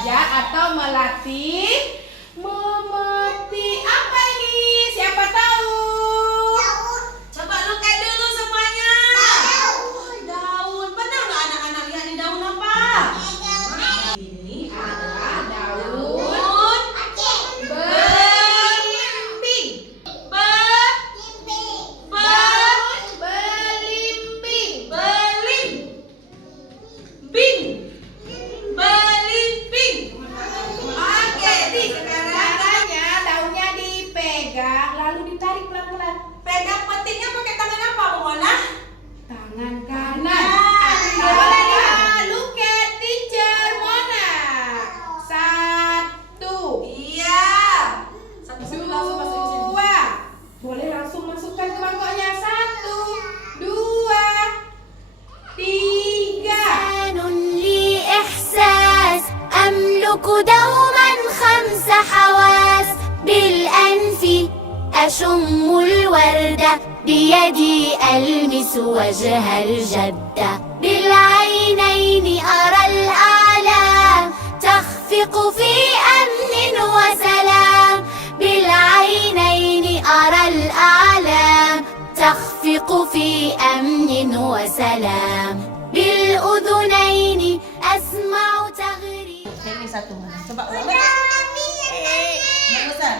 belajar atau melatih memetik. Apa ini? Siapa tahu? Coba look at dulu semuanya. Daun. Benar nggak anak-anak? Lihat di daun apa? Ini adalah daun Belimbing. belimbing. Oke, sekarang Caranya daunnya dipegang lalu ditarik pelan-pelan. pegang petiknya pakai tangan apa, Bu Mona? Tangan kanan. Nah. Boleh lihat. Look at teacher Mona. 1, Iya. Satu-satu langsung masukin sini. 2. Boleh langsung masukkan ke mangkoknya. 1, 2, 3. لي إحساس أملك دوما 5 حواس بالأنف أشم الوردة بيدي ألمس وجه الجدة بالعينين أرى الأعلام تخفق في أمن وسلام بالعينين أرى الأعلام تخفق في أمن وسلام بالأذنين أسمع تغريد. Ini satu mana? Coba ulang lagi. Yang besar.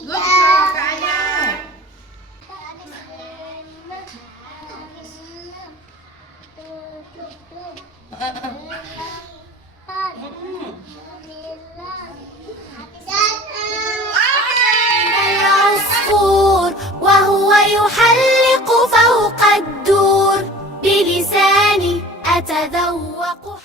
Good job, Kak Anya. العصفور وهو يحلق فوق الدور بلساني أتذوق